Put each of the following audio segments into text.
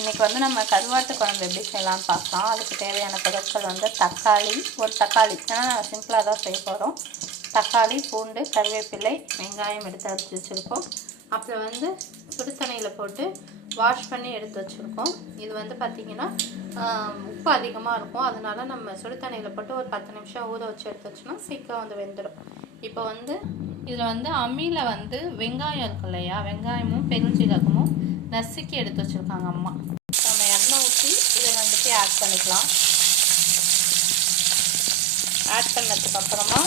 இன்றைக்கி வந்து நம்ம கருவாட்டு குழம்பு எப்படி செய்யலாம்னு பார்க்கலாம். அதுக்கு தேவையான பொருட்கள் வந்து தக்காளி, ஒரு தக்காளி, ஏன்னா நாங்கள் சிம்பிளாக தான் செய்ய போகிறோம். தக்காளி, பூண்டு, கருவேப்பிலை, வெங்காயம் எடுத்து அரைச்சி வச்சுருக்கோம். அப்புறம் வந்து சுடு தண்ணியில் போட்டு வாஷ் பண்ணி எடுத்து வச்சுருக்கோம். இது வந்து பார்த்திங்கன்னா உப்பு அதிகமாக இருக்கும், அதனால நம்ம சுடு தண்ணியில் போட்டு ஒரு 10 நிமிஷம் ஊற வச்சு எடுத்து வச்சோன்னா சீக்கிரம் வந்து வெந்துடும். இப்போ வந்து இதில் வந்து அம்மியில் வந்து வெங்காயம் இருக்கு இல்லையா, வெங்காயமும் பெருஞ்சீரகமும் நசுக்கி எடுத்து வச்சுருக்காங்க அம்மா. நம்ம எண்ணெய் ஊற்றி இதை வந்துட்டு ஆட் பண்ணிக்கலாம். ஆட் பண்ணதுக்கு அப்புறமா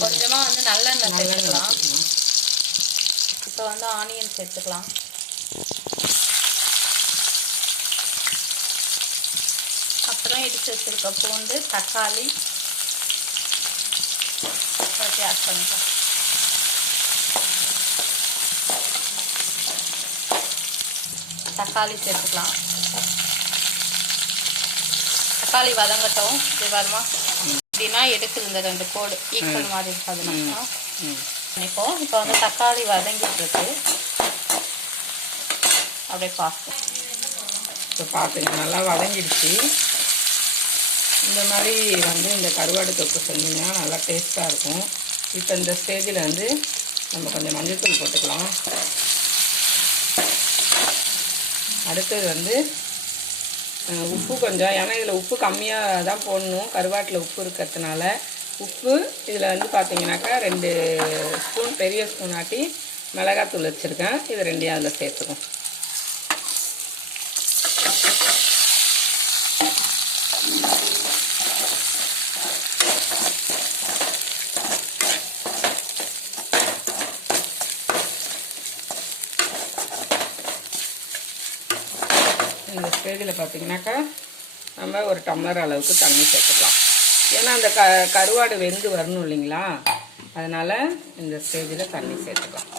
கொஞ்சமாக வந்து நல்லெண்ணெய் சேர்த்துக்கலாம். இப்போ வந்து ஆனியன் சேர்த்துக்கலாம். அப்புறம் இடித்து வச்சுருக்க பூண்டு, தக்காளி வச்சு ஆட் பண்ணிக்கலாம். தக்காளி சேர்த்துக்கலாம். தக்காளி வதங்கட்டும். இது வருமா அப்படின்னா எடுக்குது இந்த 2 கோடு ஈக்குவல் மாதிரி இருக்காதுன்னா நினைப்போம். இப்போ வந்து தக்காளி வதங்கிட்டு இருக்கு, அப்படியே பார்ப்போம். இப்போ பார்த்துங்க, நல்லா வதங்கிடுச்சு. இந்த மாதிரி வந்து இந்த கருவாடு தொக்கு செஞ்சிங்கன்னா நல்லா டேஸ்ட்டாக இருக்கும். இப்போ இந்த ஸ்டேஜில் வந்து நம்ம கொஞ்சம் மஞ்சள்தூள் போட்டுக்கலாம். அடுத்தது வந்து உப்பு கொஞ்சம், ஏன்னா இதில் உப்பு கம்மியாக தான் போடணும், கருவாட்டில் உப்பு இருக்கிறதுனால. உப்பு இதில் வந்து பார்த்திங்கனாக்கா 2 ஸ்பூன், பெரிய ஸ்பூன் ஆட்டி மிளகாத்தூள் வச்சுருக்கேன். இது 2ஐயும் அதில் சேர்த்துக்கும். இந்த ஸ்டேஜில் பார்த்திங்கனாக்கா நம்ம ஒரு டம்ளர் அளவுக்கு தண்ணி சேர்த்துக்கலாம். ஏன்னா அந்த கருவாடு வெந்து வரணும் இல்லைங்களா, அதனால் இந்த ஸ்டேஜில் தண்ணி சேர்த்துக்கலாம்.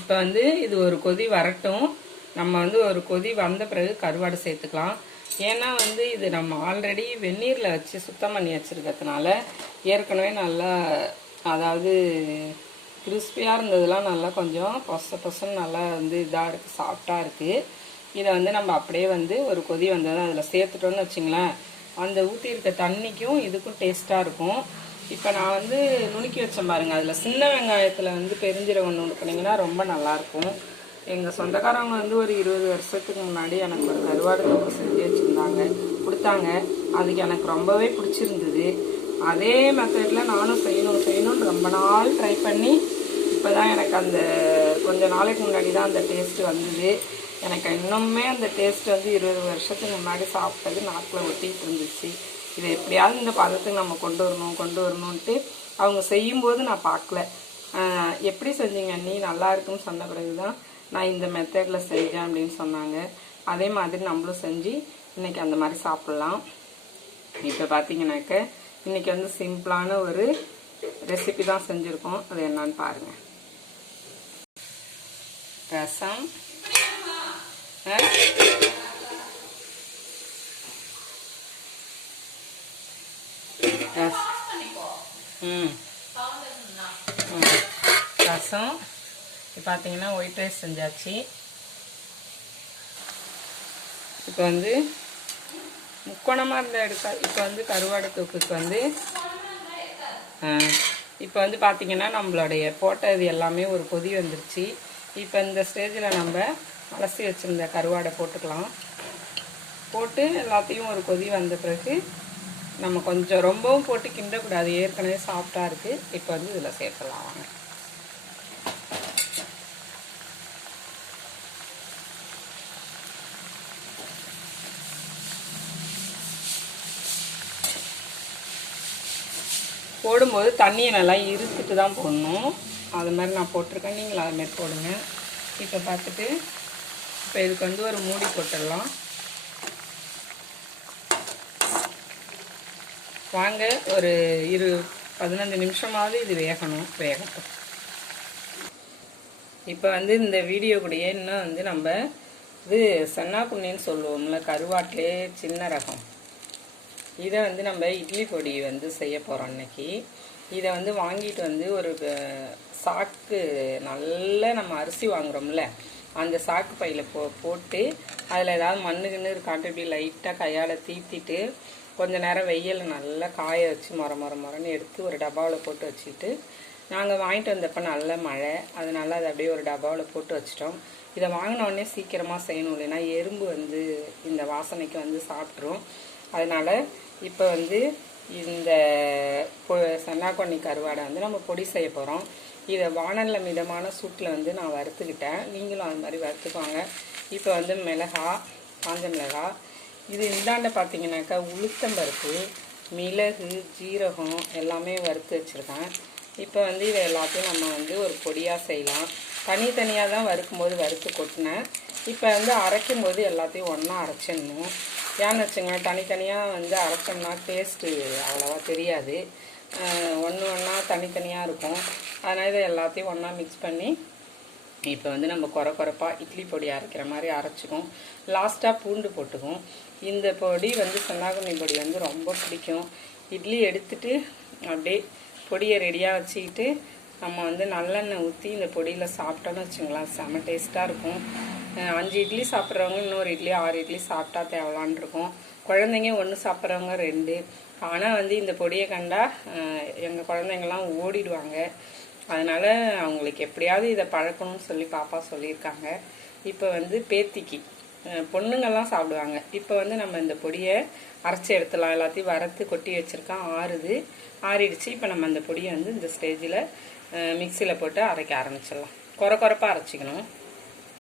இப்போ வந்து இது ஒரு கொதி வரட்டும். நம்ம வந்து ஒரு கொதி வந்த பிறகு கருவாடு சேர்த்துக்கலாம். ஏன்னா வந்து இது நம்ம ஆல்ரெடி வெந்நீரில் வச்சு சுத்தம் பண்ணி வச்சுருக்கிறதுனால ஏற்கனவே நல்லா, அதாவது கிறிஸ்பியாக இருந்ததுலாம் நல்லா கொஞ்சம் பொசன்னு நல்லா வந்து இதாக இருக்குது, சாஃப்டாக இருக்குது. இதை வந்து நம்ம அப்படியே வந்து ஒரு கொதி வந்ததும் அதில் சேர்த்துட்டோன்னு வச்சுங்களேன், அந்த ஊற்றி இருக்க தண்ணிக்கும் இதுக்கும் டேஸ்ட்டாக இருக்கும். இப்போ நான் வந்து நுணுக்கி வச்சேன் பாருங்கள், அதில் சின்ன வெங்காயத்தில் வந்து பெருஞ்சீரகம் நுணுக்கினீங்கன்னா ரொம்ப நல்லாயிருக்கும். எங்கள் சொந்தக்காரவங்க வந்து ஒரு 20 வருஷத்துக்கு முன்னாடி எனக்கு ஒரு கருவாடு தொக்கு செஞ்சு வச்சுருந்தாங்க, கொடுத்தாங்க. அதுக்கு எனக்கு ரொம்பவே பிடிச்சிருந்தது. அதே மெத்தடில் நானும் செய்யணும்னு ரொம்ப நாள் ட்ரை பண்ணி இப்போ தான் எனக்கு அந்த கொஞ்சம் நாளைக்கு முன்னாடி தான் அந்த டேஸ்ட்டு வந்தது. எனக்கு இன்னுமே அந்த டேஸ்ட் வந்து 20 வருஷத்துக்கு முன்னாடி சாப்பிட்டது நாக்கில் ஒட்டிகிட்டு இருந்துச்சு. இதை எப்படியாவது இந்த பதத்துக்கு நம்ம கொண்டு வரணுன்ட்டு அவங்க செய்யும்போது நான் பார்க்கல. எப்படி செஞ்சீங்க நீ, நல்லா இருக்குன்னு சொன்ன பிறகு தான் நான் இந்த மெத்தடில் செஞ்சேன் அப்படின்னு சொன்னாங்க. அதே மாதிரி நம்மளும் செஞ்சு இன்றைக்கி அந்த மாதிரி சாப்பிட்லாம். இப்போ பார்த்தீங்கன்னாக்க இன்றைக்கி வந்து சிம்பிளான ஒரு ரெசிபி தான் செஞ்சுருக்கோம். அது என்னன்னு பாருங்கள். ரசம், ரசம், பார்த்தீங்கன்னா ஒயிட் ரைஸ் செஞ்சாச்சு. இப்போ வந்து முக்கோணமாக இருந்தால் எடுத்தா, இப்போ வந்து கருவாடு தொக்குக்கு வந்து இப்போ வந்து பார்த்திங்கன்னா நம்மளுடைய போட்டது எல்லாமே ஒரு கொதி வந்துருச்சு. இப்போ இந்த ஸ்டேஜில் நம்ம அலசி வச்சுருந்த கருவாடை போட்டுக்கலாம். போட்டு எல்லாத்தையும் ஒரு கொதி வந்த பிறகு நம்ம கொஞ்சம் ரொம்பவும் போட்டு கிண்டக்கூடாது, ஏற்கனவே சாஃப்டாக இருக்குது. இப்போ வந்து இதில் சேர்த்துலாம் வாங்க. போடும்போது தண்ணியை நல்லா இருத்துட்டு தான் போடணும். அது மாதிரி நான் போட்டிருக்கேன், நீங்கள் அது மாதிரி போடுங்க. இப்போ பார்த்துட்டு இப்போ இதுக்கு வந்து ஒரு மூடி போட்டுடலாம். வாங்க ஒரு 15 நிமிஷமாவது இது வேகட்டும். இப்போ வந்து இந்த வீடியோ கூடயே இன்னும் வந்து நம்ம இது சன்னாக்குண்ணின்னு சொல்லுவோம்ல, கருவாட்டிலே சின்ன ரகம், இதை வந்து நம்ம இட்லி பொடி வந்து செய்ய போகிறோம் இன்னைக்கு. இதை வந்து வாங்கிட்டு வந்து ஒரு சாக்கு, நல்ல நம்ம அரிசி வாங்குகிறோம்ல அந்த சாக்கு பையில் போட்டு அதில் ஏதாவது மண்ணுக்குன்னு இருக்காட்டு இப்படி லைட்டாக கையால் தீத்திட்டு கொஞ்ச நேரம் வெயில் நல்லா காய வச்சு மொரன்னு எடுத்து ஒரு டப்பாவில் போட்டு வச்சுட்டு, நாங்கள் வாங்கிட்டு வந்தப்போ நல்ல மழை, அதனால அதை அப்படியே ஒரு டப்பாவில் போட்டு வச்சிட்டோம். இதை வாங்கினோடனே சீக்கிரமாக செய்யணும், இல்லைன்னா எறும்பு வந்து இந்த வாசனைக்கு வந்து சாப்பிட்ரும். அதனால் இப்போ வந்து இந்த சன்னாக்கொன்னி கருவாடை வந்து நம்ம பொடி செய்ய போகிறோம். இதை வானலில் மிதமான சூட்டில் வந்து நான் வறுத்துக்கிட்டேன், நீங்களும் அது மாதிரி வறுத்துக்குவாங்க. இப்போ வந்து காஞ்ச மிளகாய், இது இந்தாண்ட பார்த்தீங்கன்னாக்கா உளுத்தம்பருப்பு, மிளகு, ஜீரகம் எல்லாமே வறுத்து வச்சுருக்கேன். இப்போ வந்து இதை எல்லாத்தையும் நம்ம வந்து ஒரு பொடியாக செய்யலாம். தனித்தனியாக தான் வறுக்கும்போது வறுத்து கொட்டினேன். இப்போ வந்து அரைக்கும் போது எல்லாத்தையும் ஒன்றா அரைச்சிடணும். ஏன்னு வச்சுங்க, தனித்தனியாக வந்து அரைச்சோம்னா டேஸ்ட்டு அவ்வளோவா தெரியாது, ஒன்றா தனித்தனியாக இருக்கும். அதனால் இதை எல்லாத்தையும் ஒன்றா மிக்ஸ் பண்ணி இப்போ வந்து நம்ம குறைப்பாக இட்லி பொடி அரைக்கிற மாதிரி அரைச்சிக்கும். லாஸ்ட்டாக பூண்டு போட்டுக்கும். இந்த பொடி வந்து சன்னாக்குண்ணி பொடி வந்து ரொம்ப பிடிக்கும். இட்லி எடுத்துட்டு அப்படியே பொடியை ரெடியாக வச்சுக்கிட்டு நம்ம வந்து நல்லெண்ணெய் ஊற்றி இந்த பொடியில் சாப்பிட்டோன்னு வச்சுங்களேன், செம டேஸ்ட்டாக இருக்கும். 5 இட்லி சாப்பிட்றவங்க இன்னொரு இட்லி 6 இட்லி சாப்பிட்டா தேவலான் இருக்கும். குழந்தைங்க 1 சாப்பிட்றவங்க 2. ஆனால் வந்து இந்த பொடியை கண்டா எங்கள் குழந்தைங்கள்லாம் ஓடிடுவாங்க. அதனால் அவங்களுக்கு எப்படியாவது இதை பழக்கணும்னு சொல்லி பாப்பா சொல்லியிருக்காங்க. இப்போ வந்து பேத்திக்கு பொண்ணுங்கள்லாம் சாப்பிடுவாங்க. இப்போ வந்து நம்ம இந்த பொடியை அரைச்சி எடுத்துடலாம். எல்லாத்தையும் வறுத்து கொட்டி வச்சுருக்கோம், ஆறிடுச்சு. இப்போ நம்ம அந்த பொடியை வந்து இந்த ஸ்டேஜில் மிக்சியில் போட்டு அரைக்க ஆரம்பிச்சிடலாம். குறைப்பாக அரைச்சிக்கணும்.